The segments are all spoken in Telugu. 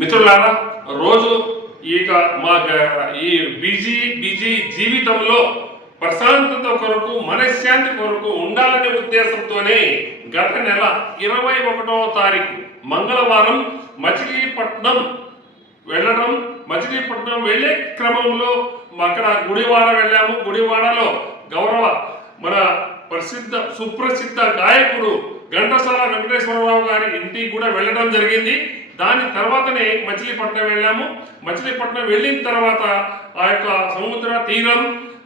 మిత్రులారా, రోజు ఇక మా ఈ బిజీ జీవితంలో ప్రశాంతత కొరకు మనశ్శాంతి కొరకు ఉండాలనే ఉద్దేశంతోనే గత నెల 21వ తారీఖు మంగళవారం మచిలీపట్నం వెళ్ళే క్రమంలో అక్కడ గుడివాడ వెళ్ళాము. గుడివాడలో గౌరవ మన సుప్రసిద్ధ గాయకుడు ఘంటసాల వెంకటేశ్వరరావు గారి ఇంటికి కూడా వెళ్ళడం జరిగింది. దాని తర్వాతనే మచిలీపట్నం వెళ్ళాము. మచిలీపట్నం వెళ్ళిన తర్వాత ఆ యొక్క సముద్ర తీరం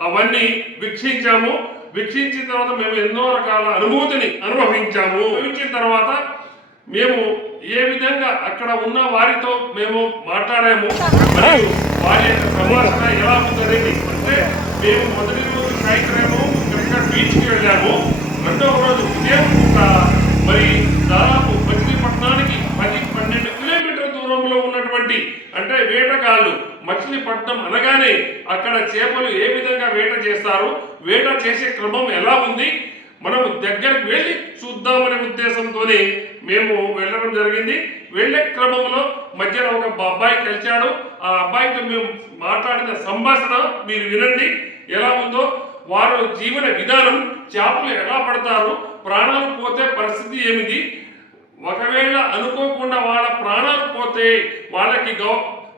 అవన్నీ వీక్షించాము. వీక్షించిన తర్వాత మేము ఎన్నో రకాల అనుభూతిని అనుభవించిన తర్వాత మేము ఏ విధంగా అక్కడ ఉన్న వారితో మేము మాట్లాడాము, మరియు వారి యొక్క సంభాషణ ఎలా ఉందనేది. అంటే మేము మొదటి రోజు సాయంత్రము బీచ్కి వెళ్ళాము. రెండవ రోజు ఉదయం మరి దాదాపు మచిలీపట్నానికి 10-12 కిలోమీటర్ల దూరంలో ఉన్నటువంటి అంటే వేటగాళ్ళు మచిలీపట్నం అనగానే అక్కడ చేపలు ఏ విధంగా వేట చేస్తారు, వేట చేసే క్రమం ఎలా ఉంది, మనం దగ్గరికి వెళ్ళి చూద్దామనే ఉద్దేశంతోనే మేము వెళ్ళడం జరిగింది. వెళ్ళే క్రమంలో మధ్యలో ఒక అబ్బాయి కలిశాడు. ఆ అబ్బాయితో మేము మాట్లాడిన సంభాషణ మీరు వినండి ఎలా ఉందో. వారు జీవన విధానం, చేపలు ఎలా పడతారు, ప్రాణాలు పోతే పరిస్థితి ఏమిటి, ఒకవేళ అనుకోకుండా వాళ్ళ ప్రాణాలు పోతే వాళ్ళకి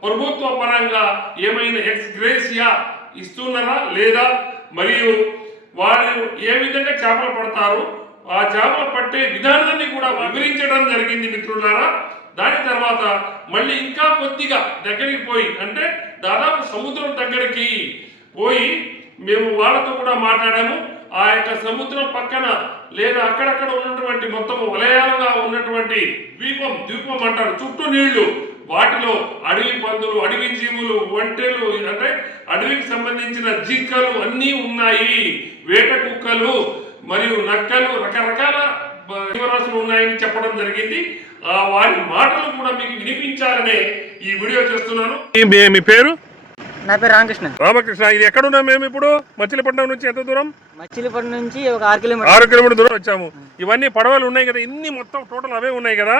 ప్రభుత్వ పరంగా ఏమైనా ఎక్స్ గ్రేసియా ఇస్తున్నారా లేదా, మరియు వారు ఏ విధంగా చేపలు పడతారు, ఆ చేపలు పట్టే విధానాన్ని కూడా వివరించడం జరిగింది మిత్రులారా. దాని తర్వాత మళ్ళీ ఇంకా కొద్దిగా దగ్గరికి పోయి అంటే దాదాపు సముద్రం దగ్గరికి పోయి మేము వాళ్ళతో కూడా మాట్లాడాము. ఆ యొక్క సముద్రం పక్కన లేదా అక్కడక్కడ ఉన్నటువంటి మొత్తం వలయాలుగా ఉన్నటువంటి ద్వీపం అంటారు, చుట్టూ నీళ్లు, వాటిలో అడవి పందులు, అడవి జీవులు, ఒంటెలు అంటే అడవికి సంబంధించిన జింకలు అన్నీ ఉన్నాయి, వేట కుక్కలు మరియు నక్కలు, రకరకాల జీవరాశులు ఉన్నాయని చెప్పడం జరిగింది. వారి మాటలు కూడా మీకు వినిపించాలనే ఈ వీడియో చేస్తున్నాను. మీ పేరు? నా పేరు రామకృష్ణ. రామకృష్ణ, ఇది ఎక్కడ ఉన్నాం మేము ఇప్పుడు? మచిలీపట్నం నుంచి ఎంత దూరం? మచిలీపట్నం నుంచి ఒక 6 కిలోమీటర్ దూరం వచ్చాము. ఇవన్నీ పడవలు ఉన్నాయి కదా, ఇన్ని మొత్తం టోటల్ అవే ఉన్నాయి కదా.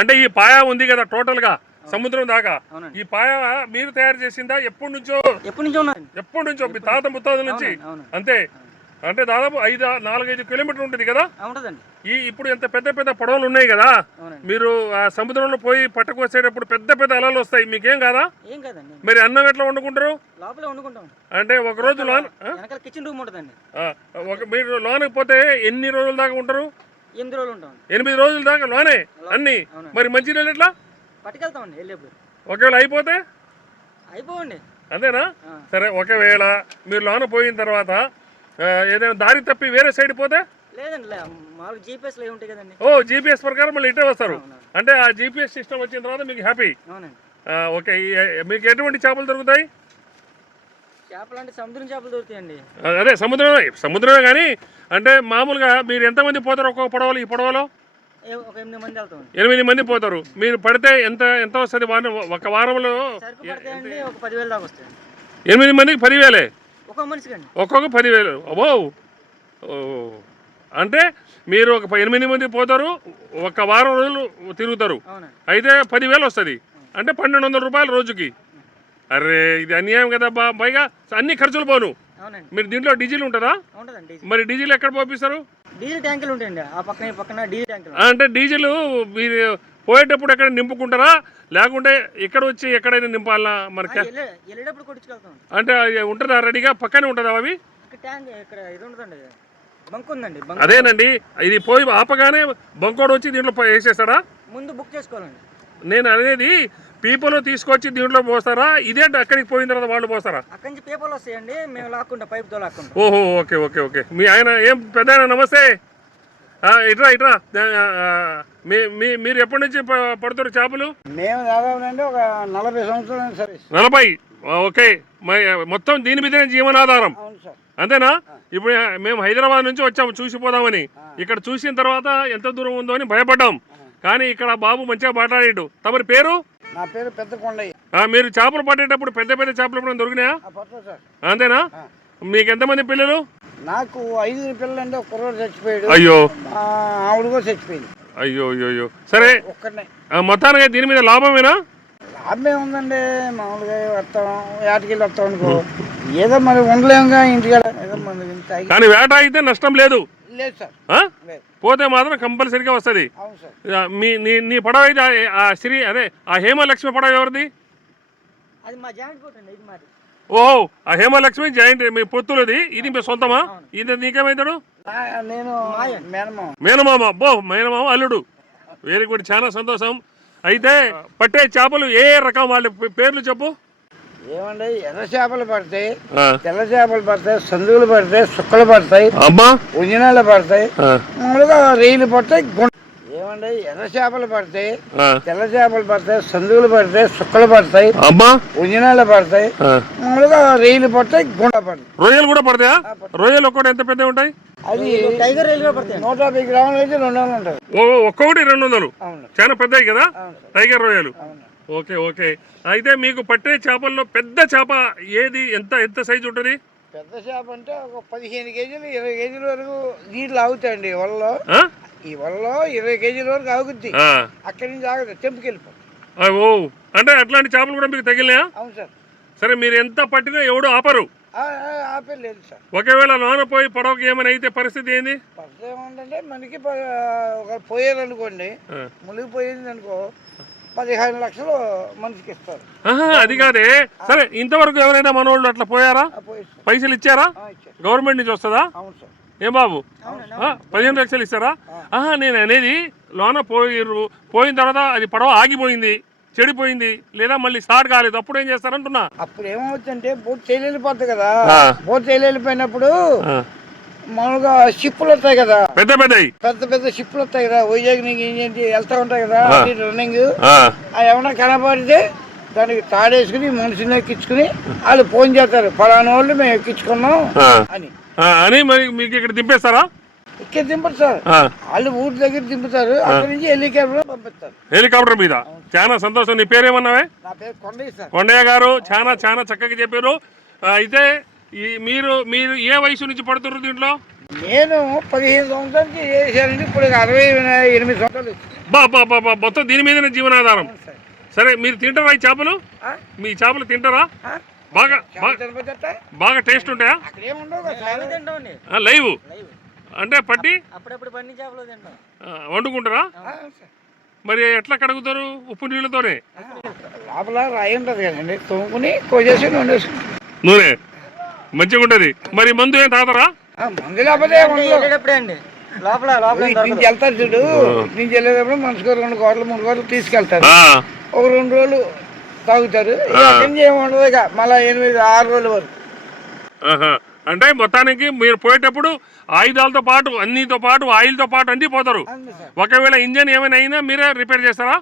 అంటే ఈ పాయ ఉంది కదా టోటల్ గా సముద్రం దాకా. ఈ పాయ మీరు తయారు చేసిందా? ఎప్పటి నుంచో మీ తాత ముత్తాతల నుంచి? అంతే. అంటే దాదాపు 4-5 కిలోమీటర్లు ఉంటుంది కదా. ఇప్పుడు ఎంత పెద్ద పడవలు ఉన్నాయి కదా, మీరు ఆ సముద్రంలో పోయి పట్టుకొచ్చేటప్పుడు పెద్ద అలలు వస్తాయి, మీకేం కాదా? మరి అన్నం ఎట్లా వండుకుంటారు? అంటే ఒక రోజు మీరు లోనకి పోతే ఎన్ని రోజుల దాకా ఉంటారు? 8 రోజుల దాకా లోనే అన్ని. మరి మంచినీళ్ళు ఎట్లా ఒకవేళ అయిపోతే? అంతేనా? సరే, ఒకవేళ మీరు లోన పోయిన తర్వాత ఏదైనా దారి తప్పి వేరే సైడ్ పోతే? జీపీఎస్ ప్రకారం మళ్ళీ ఇటే వస్తారు. అంటే ఆ జీపీఎస్ సిస్టమ్ వచ్చిన తర్వాత మీకు హ్యాపీ. ఓకే, మీకు ఎటువంటి చేపలు దొరుకుతాయి? సముద్రం చేపలు దొరుకుతాయండి. అదే సముద్రమే కానీ అంటే మామూలుగా మీరు ఎంతమంది పోతారు ఒక్కొక్క పడవలు? ఈ పడవలో 8 మంది పోతారు. మీరు పడితే ఎంత వస్తుంది ఒక వారంలో? 8 మందికి 10,000. ఒక్కొక్క 10,000. అబ్బో! అంటే మీరు ఒక 8 మంది పోతారు, ఒక వారం రోజులు తిరుగుతారు, అయితే 10,000 వస్తుంది. అంటే 1,200 రూపాయలు రోజుకి. అరే, ఇది అన్యాయం కదా. పైగా అన్ని ఖర్చులు పోను. మీరు దీంట్లో డీజిల్ ఉంటుందా? మరి డీజిల్ ఎక్కడ పంపిస్తారు? అంటే డీజిల్ మీరు పోయేటప్పుడు ఎక్కడ నింపుకుంటారా, లేకుంటే ఇక్కడ వచ్చి ఎక్కడైనా నింపాలా? మనకి అంటే ఉంటుందా రెడీగా? పక్కనే ఉంటుందా అవి? అదేనండి, ఇది పోయి ఆపగానే బంకోడు వచ్చి దీంట్లో వేసేస్తాడా? ముందు బుక్ చేసుకోవాలండి. నేను అనేది పీపుల్ తీసుకొచ్చి దీంట్లో పోస్తారా? ఇదే అక్కడికి పోయిన తర్వాత వాళ్ళు పోస్తారా? అక్కడి నుంచి పీపుల్ వస్తాయండి, మేము లాక్కుంటాం, పైపుతో లాక్కుంటాం. ఓహో, ఓకే. మీ ఆయన ఏం పెద్ద? నమస్తే. ఇట్రా. మీరు ఎప్పటి నుంచి పడుతారు చేపలు? మేము దాదాపు ఒక 40 సంవత్సరాలు సర్వీస్. 40. ఓకే, మొత్తం దీని మీదనే జీవనాధారం, అంతేనా? ఇప్పుడు మేము హైదరాబాద్ నుంచి వచ్చాము చూసిపోదామని. ఇక్కడ చూసిన తర్వాత ఎంత దూరం ఉందో అని భయపడ్డాం, కానీ ఇక్కడ బాబు మంచిగా మాట్లాడాడు. తమరి పేరు? నా పేరు పెద్ద కొండయ్య. మీరు చేపలు పట్టేటప్పుడు పెద్ద చేపలు ఎప్పుడు దొరికినాయా? అంతేనా? మీకు ఎంతమంది పిల్లలు? నాకు 5 పిల్లలు. ఒక కుర్రోడు చచ్చిపోయాడు. అయ్యో. ఆవిడ కూడా చచ్చిపోయింది. అయ్యో. సరే, మొత్తానికి దీని మీద లాభమేనా? అమ్మే ఉందండి మామూలుగా వస్తాం ఏటకెళ్ళి వస్తాం అనుకో ఏదో మరి ఉండలేముగా ఇంటికాడ ఏదో మనకి తాగి కానీ వేట అయితే నష్టం లేదు. లేదు సార్ ఆ? లేదు. పోతే మాత్రం కంపల్సరీగా వస్తుంది. అవును సార్. నీ పడవ అయితే ఆ శ్రీ అదే ఆ హేమలక్ష్మి పడవ ఎవరిది? అది మా జాయింట్ కోట్ అండి ఇది మాది. ఓహో, ఆ హేమలక్ష్మి జాయింట్ మీ పొత్తులది, ఇది మీ సొంతమా? ఇది నీకేమైతాడు? నేను మేనమామ. మేనమామ. మేనమామ అల్లుడు. వెరీ గుడ్, చాలా సంతోషం. అయితే పట్టే చేపలు ఏ రకం వాళ్ళ పేర్లు చెప్పు. ఏమండి ఎర్ర చేపలు పడతాయి, తెల్ల చేపలు పడతాయి, సందువులు పడతాయి, సుక్కలు పడతాయి, అమ్మా ఉజినాలు పడతాయి, మామూలుగా రైలు పడతాయి. ఏమండి ఎర్ర చేపలు పడతాయి, తెల్ల చేపలు పడతాయి, సందువులు పడతాయి, సుక్కలు పడతాయి, అమ్మా ఉజినాలు పడతాయి, మామూలుగా రైలు పడతాయి, గుండ పడతాయి. రొయ్యలు కూడా పడతాయా? రొయ్యలు ఒక్కటి ఎంత పెద్దవి ఉంటాయి? అది టైగర్ రైలు కూడా పడతాయి. 150 గ్రాములు అయితే 200 ఉంటాయి. ఒక్కొక్కటి 200. అవును చాలా పెద్దవి కదా టైగర్ రొయ్యలు. అవును. Okay okay. అయితే మీకు పట్టే చేపల్లో పెద్ద చేప ఏది? ఎంత ఎంత సైజు ఉంటుంది? పెద్ద చేప అంటే ఒక 15 కేజీలు 20 కేజీల వరకు నీళ్ళు ఆగుతాయండి ఈ వలలో. ఈ వలలో 20 కేజీల వరకు ఆగుద్ది. అక్కడి నుంచి ఆగుతుంది, తెంపుకెళ్ళిపోతుంది. ఓ, అంటే అట్లాంటి చేపలు కూడా మీకు తగిలినాయా? అవును సార్. సరే, మీరు ఎంత పట్టినా ఎవడు ఆపరు. ఆపే లేదు సార్. ఒకవేళ లోన పోయి పడవకి ఏమైనా అయితే పరిస్థితి ఏంది? పరిస్థితి ఏమంటే మనకి ఒక పోయారు అనుకోండి, మునిగిపోయింది అనుకో 15 లక్షలు మనిషికి ఇస్తారు. అది కాదే. సరే, ఇంతవరకు ఎవరైనా మనోళ్ళు అట్లా పోయారా? పైసలు ఇచ్చారా? గవర్నమెంట్ నుంచి వస్తుందా? అవును సార్. ఏం బాబు, 15 లక్షలు ఇస్తారా? నేను అనేది లోన పోయిన తర్వాత అది పడవ ఆగిపోయింది, చెడిపోయింది, లేదా మళ్ళీ స్టార్ట్ కాలేదు, అప్పుడు ఏం చేస్తారంటున్నా? అప్పుడు ఏమవుతుందంటే బోట్ చేయలేకపోతుంది కదా. బోట్ చేయలేకపోయినప్పుడు మామూలుగా షిప్పులు వస్తాయి కదా, పెద్ద పెద్ద షిప్పులు వస్తాయి కదా, వైజాగ్ నుంచి వెళ్తా ఉంటాయి కదా రన్నింగ్. అవి ఏమన్నా కనపడితే దానికి తాడేసుకుని మనుషుని ఎక్కించుకుని వాళ్ళు ఫోన్ చేస్తారు, ఫలానా వాళ్ళు మేము ఎక్కించుకున్నాం అని. మరి మీకు ఇక్కడ దింపేస్తారా? ఇక్కడ దింపరు సార్, వాళ్ళు ఊరి దగ్గర దింపుతారు, అక్కడి నుంచి హెలికాప్టర్ పంపిస్తారు. హెలికాప్టర్ మీద. చాలా సంతోషం. నీ పేరేమన్నావే? నా పేరు కొండయ్య సార్. కొండయ్య గారు చాలా చక్కగా చెప్పారు. అయితే మీరు ఏ వయసు నుంచి పడుతున్నారు దీంట్లో? నేను 15 సంవత్సరాలకి చేశానండి, ఇప్పుడు 68 సంవత్సరాలు. బా మొత్తం దీని మీదనే జీవనాధారం. సరే, మీరు తింటారా ఈ చేపలు? మీ చేపలు తింటారా? బాగా టేస్ట్ ఉంటాయా? లైవ్ అంటే పట్టి వండుకుంటారా? మరి ఎట్లా కడుగుతారు? ఉప్పు నీళ్ళతోనే? లోపల రాయి ఉంటుంది కదండి, తోముకుని కోసేసి నూనె మంచిగా ఉంటది. మరి మందు ఏం తాగుతారా? మందు లేకపోతే నుంచి వెళ్తారు చూడు, నుంచి వెళ్ళేటప్పుడు మనిషికి 2 కోట్లు 3 కోట్లు తీసుకెళ్తారు. ఒక 2 రోజులు తాగుతారు, ఏముండదు ఇక మళ్ళీ 8-6 రోజుల వరకు. అంటే మొత్తానికి మీరు పోయేటప్పుడు ఆయుధాలతో పాటు అన్నితో పాటు ఆయిల్తో పాటు అన్ని పోతారు. ఒకవేళ ఇంజన్ ఏమైనా అయినా మీరే రిపేర్ చేస్తారా?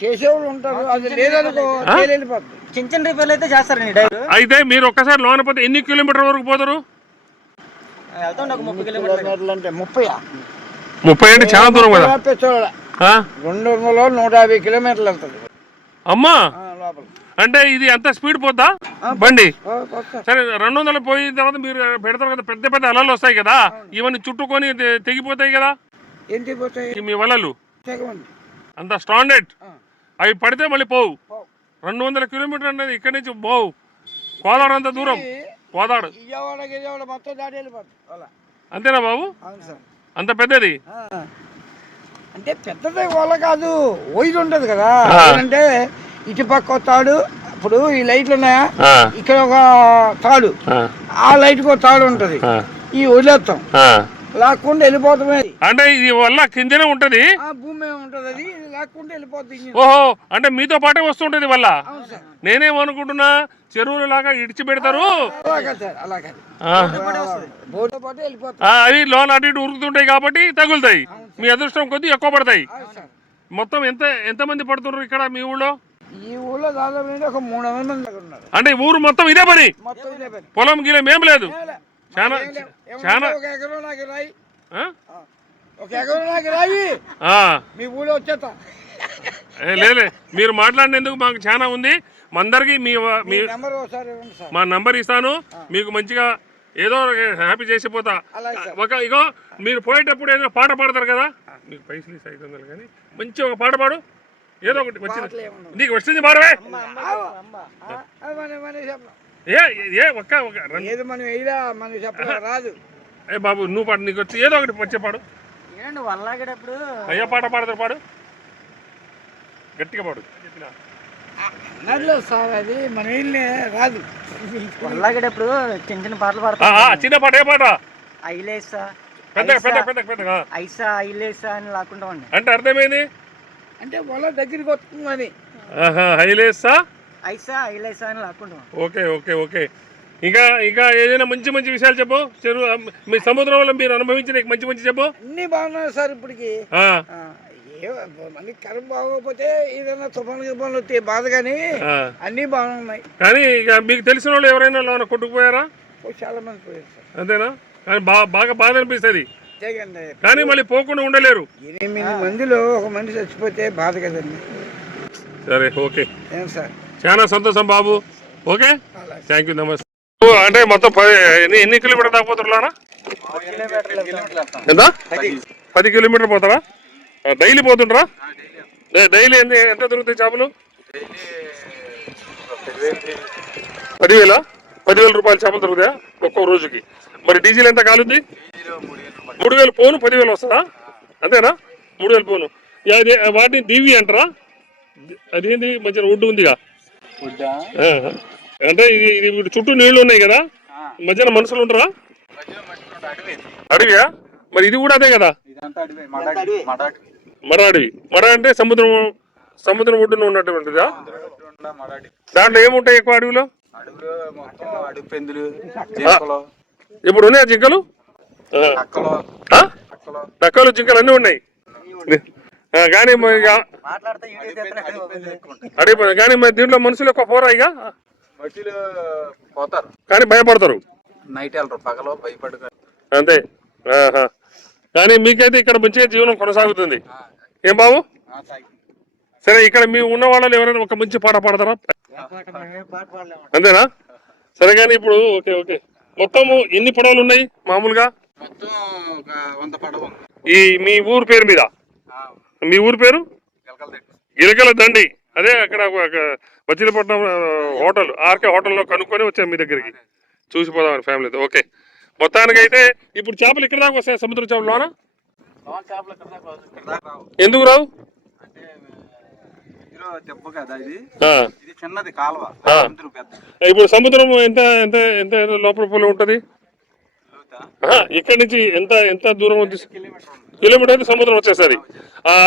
చేసేవాళ్ళు ఉంటారు, అది లేదనుకో వెళ్ళిపోతుంది. చిన్న రిపేర్లు అయితే చేస్తారండి. అయితే మీరు ఒక్కసారి లోన పోతే ఎన్ని కిలోమీటర్ వరకు పోతారు? 30 కిలోమీటర్లు అంటే 30 అంటే చాలా దూరం కదా. 150 కిలోమీటర్లు వెళ్తుంది. అమ్మా, అంటే ఇది అంత స్పీడ్ పోద్దా బండి? సరే, 200 పోయిన తర్వాత మీరు పెడతారు కదా, పెద్ద పెద్ద అలలు వస్తాయి కదా, ఇవన్నీ చుట్టుకొని తెగిపోతాయి కదా మీ వలలు. అంత స్టాండర్డ్ అవి పడితే మళ్ళీ పోవు. 200 కిలోమీటర్ అనేది ఇక్కడి నుంచి పోవు. కోదాడు అంత దూరం. కోదాడు అంతేనా బాబు? అంత పెద్దది అంటే పెద్దది వల కాదు, వైడ్ ఉంటది కదా. అంటే ఇటు పక్క తాడు, ఇప్పుడు ఈ లైట్లు ఉన్నాయా, ఇక్కడ ఒక తాడు, ఆ లైట్ ఒక తాడు ఉంటది, ఈ వదిలేస్తాం లాక్కుండా వెళ్ళిపోతామే. అంటే ఇది వల్ల కిందనే ఉంటది, భూమి ఉంటది, అది లాక్కుండా వెళ్ళిపోతుంది. ఓహో, అంటే మీతో పాటే వస్తుంటది వల్ల. నేనేమనుకుంటున్నా చెరువులు లాగా ఇడిచి పెడతారు, అవి లోన్ అటు ఇటు ఉరుకుతుంటాయి కాబట్టి తగులుతాయి. మీ అదృష్టం కొద్దీ ఎక్కువ పడతాయి. మొత్తం ఎంతమంది పడుతున్నారు ఇక్కడ మీ ఊళ్ళో? ఈ ఊళ్ళో దాదాపు ఒక 300 మంది ఉన్నారు. అంటే ఊరు మొత్తం ఇదే పని, పొలం గిలం ఏం లేదు. చాలా ఒక ఎకరం నాకు రాయి, ఒక ఎకరం నాకు రాయి, మీ ఊళ్ళో వచ్చేస్తా. లేలే, మీరు మాట్లాడినందుకు మాకు చాలా ఉంది. అందరికి మా నంబర్ ఇస్తాను, మీకు మంచిగా ఏదో హ్యాపీ చేసిపోతా. ఇగో మీరు పోయేటప్పుడు ఏదో పాట పాడతారు కదా, మీకు పైసలు 500 కానీ మంచి ఒక పాట పాడు. ఏదో ఒకటి వచ్చింది పాటలు ఏమన్నా నీకు వచ్చింది మాడవే మనం చెప్పలేం. ఏ ఒక్క ఏది మనం వేయరా మనం చెప్పలేం, రాదు. ఏ బాబు నువ్వు పాడు, నీకు వచ్చి ఏదో ఒకటి వచ్చే పాడు. వల్లాగేటప్పుడు అయ్యా పాట పాడతారు, పాడు గట్టిగా పాడు. చెప్పిన అన్నట్లో సార్ అది మనం వెళ్ళే రాదు. వల్లాగేటప్పుడు చిన్న చిన్న పాటలు పాడతాం. చిన్న పాట ఏ పాట? ఐలేసా పెద్దగా పెద్దగా పెద్దగా పెద్దగా ఐసా ఐలేసా అని లాక్కుంటామండి. అంటే అర్థమైంది అంటే వాళ్ళ దగ్గరికి వస్తుందని. హైలేసా ఐసా ఐలేసా అని లాక్కుంటాం. Okay okay okay. ఇంకా ఇంకా ఏదైనా మంచి మంచి విషయాలు చెప్పు. చెరువు మీ సముద్రంలో మీరు అనుభవించిన మంచి మంచి చెప్పు. అన్ని బాగున్నాయి సార్ ఇప్పటికి. మనకి కరెంట్ బాగోకపోతే ఏదైనా తుఫాను గిఫాన్లు వస్తే బాధ, కానీ అన్ని బాగున్నాయి. కానీ ఇక మీకు తెలిసిన వాళ్ళు ఎవరైనా లోన కొట్టుకుపోయారా? చాలా మంది పోయారు సార్. అంతేనా? కానీ బాగా బాధ అనిపిస్తుంది, అంతేకండి. కానీ మళ్ళీ పోకుండా ఉండలేరు. 8 మందిలో ఒక మనిషి చచ్చిపోతే బాధ కదండి. సరే ఓకే ఏం సార్, చాలా సంతోషం బాబు. ఓకే థ్యాంక్ యూ, నమస్తే. అంటే మొత్తం ఎన్ని కిలోమీటర్ దాకా పోతారు? ఎంత? 10 కిలోమీటర్ పోతారా? డైలీ పోతుంటారా? డైలీ ఎంత దొరుకుతాయి చేపలు? 10,000 రూపాయల చేపలు దొరుకుతాయా ఒక్కో రోజుకి? మరి డీజిల్ ఎంత కాలుద్ది? 3,000 పోను 10,000 వస్తుందా? అంతేనా? 3,000 పోను. వాటిని దీవి అంటారా? అదేంటి మధ్యన ఒడ్డు ఉందిగా, అంటే ఇది చుట్టూ నీళ్లు ఉన్నాయి కదా, మధ్యన మనుషులు ఉంటారా? అడవియా? మరి ఇది కూడా అదే కదా, మడ అడవి. మడ అంటే సముద్రం ఒడ్డున ఉన్నటువంటిదా? దాంట్లో ఏముంటాయి ఎక్కువ అడవిలో? ఇప్పుడు ఉన్నాయా జింకలు? నక్కలు జింకలు అన్నీ ఉన్నాయి. కానీ అడిగిపోయి కానీ మరి దీంట్లో మనుషులు ఎక్కువ పోరా ఇక? కానీ భయపడతారు. నైట్ వెళ్ళరు, పగలో భయపడు. అంతే. కానీ మీకైతే ఇక్కడ మంచిగా జీవనం కొనసాగుతుంది. ఏం బాబు? సరే, ఇక్కడ మీ ఉన్న వాళ్ళు ఎవరైనా ఒక మంచి పాట పాడతారా? అంతేనా? సరే, కానీ ఇప్పుడు ఓకే ఓకే. మొత్తము ఎన్ని పడవలు ఉన్నాయి మామూలుగా? మొత్తం 100 పడవ. ఈ మీ ఊరు పేరు మీద? మీ ఊరు పేరు? గిరికల దండి. అదే అక్కడ మచిలీపట్నం హోటల్, ఆర్కే హోటల్లో కనుక్కొని వచ్చాను మీ దగ్గరికి, చూసిపోదామని ఫ్యామిలీతో. ఓకే, మొత్తానికైతే ఇప్పుడు చేపలు ఇక్కడ దాకా వస్తాయి, సముద్ర చేపల్లోనా? ఎందుకు రావు? చిన్నది కాలువ. ఇప్పుడు సముద్రం ఎంత ఎంత ఎంత లోపల పొలం ఉంటుంది? ఇక్కడ నుంచి ఎంత ఎంత దూరం ఉంది? కిలోమీటర్ అయితే సముద్రం వచ్చేసరి.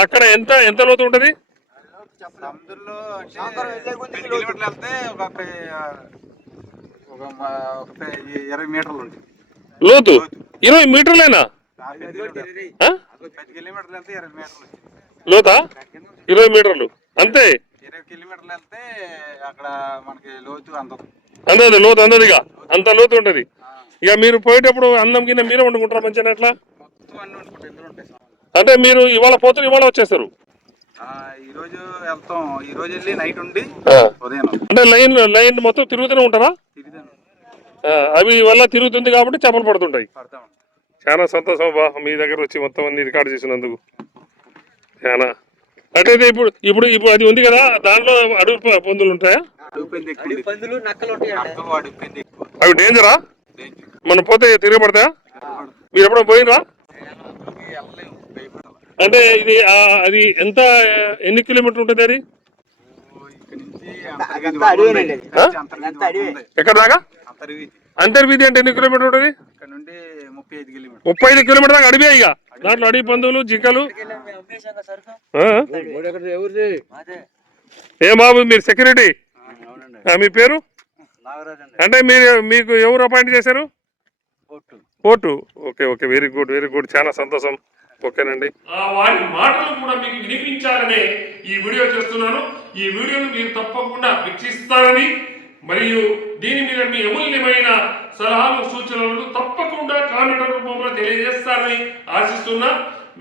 అక్కడ ఎంత ఎంత లోతు ఉంటుంది? సముద్రంలో 10 కిలోమీటర్లు వెళ్తే ఒక 20 మీటర్లు ఉంటుంది లోతు. 20 మీటర్లేనా? 10 కిలోమీటర్లు వెళ్తే 20 మీటర్లు లోతా? 20 మీటర్లు అంతే. 20 కిలోమీటర్లు వెళ్తే అక్కడ మనకి లోతు అందదు, లోతు అందదిగా, అంత లోతు ఉంటది. ఇక మీరు పోయేటప్పుడు అన్నం కింద మీరే వండుకుంటారా మంచిగా అట్లా? అంటే మీరు ఇవాళ పోతారు, ఇవాళ వచ్చేస్తారు? ఈ రోజు వెళ్తాం, ఈ రోజు వెళ్ళి నైట్ ఉండి ఉదయం. అంటే లైన్ మొత్తం తిరుగుతూనే ఉంటారా? అవి వల్ల తిరుగుతుంది కాబట్టి చేపలు పడుతుంటాయి. చాలా సంతోషం బా, మీ దగ్గర వచ్చి మొత్తం అన్ని రికార్డు చేసినందుకు. చాలా అంటే ఇప్పుడు ఇప్పుడు ఇప్పుడు అది ఉంది కదా, దాంట్లో అడవి పందులు ఉంటాయా? అవి డేంజరా? మనం పోతే తిరగబడతాయా? మీరు ఎప్పుడో పోయినరా? అంటే ఇది అది ఎంత, ఎన్ని కిలోమీటర్ ఉంటుంది అది? ఎక్కడ దాకా? అంతర్వీధి అంటే ఎన్ని కిలోమీటర్ ఉంటుంది? 35 కిలోమీటర్ దాకా అడవి. ఇక దాంట్లో అడవి పందులు, జింకలు. ఏ బాబు మీరు సెక్యూరిటీ? మీ పేరు? అంటే మీకు ఎవరు అపాయింట్ చేశారు? Court. Okay okay, very good very good, చాలా సంతోషం. ఓకేనండి. వారి మాటలు కూడా మీకు వినిపించాలనే ఈ వీడియో చేస్తున్నాను. ఈ వీడియోను మీరు తప్పకుండా వీక్షిస్తారని, మరియు దీని మీద మీ అమూల్యమైన సలహాలు సూచనలను తప్పకుండా కామెంట్ రూపంలో తెలియజేస్తారని ఆశిస్తున్నా.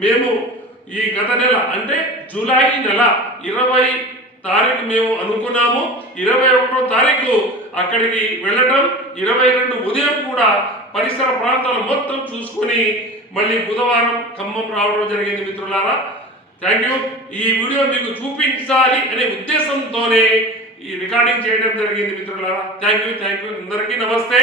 మేము ఈ గత నెల అంటే జూలై నెల 20 తారీఖు మేము అనుకున్నాము. 21వ తారీఖు అక్కడికి వెళ్ళటం, 22 ఉదయం కూడా పరిసర ప్రాంతాలు మొత్తం చూసుకొని మళ్ళీ బుధవారం ఖమ్మం రావడం జరిగింది మిత్రులారా. Thank you. ఈ వీడియో మీకు చూపించాలి అనే ఉద్దేశంతోనే ఈ రికార్డింగ్ చేయడం జరిగింది మిత్రులారా. Thank you. అందరికీ నమస్తే.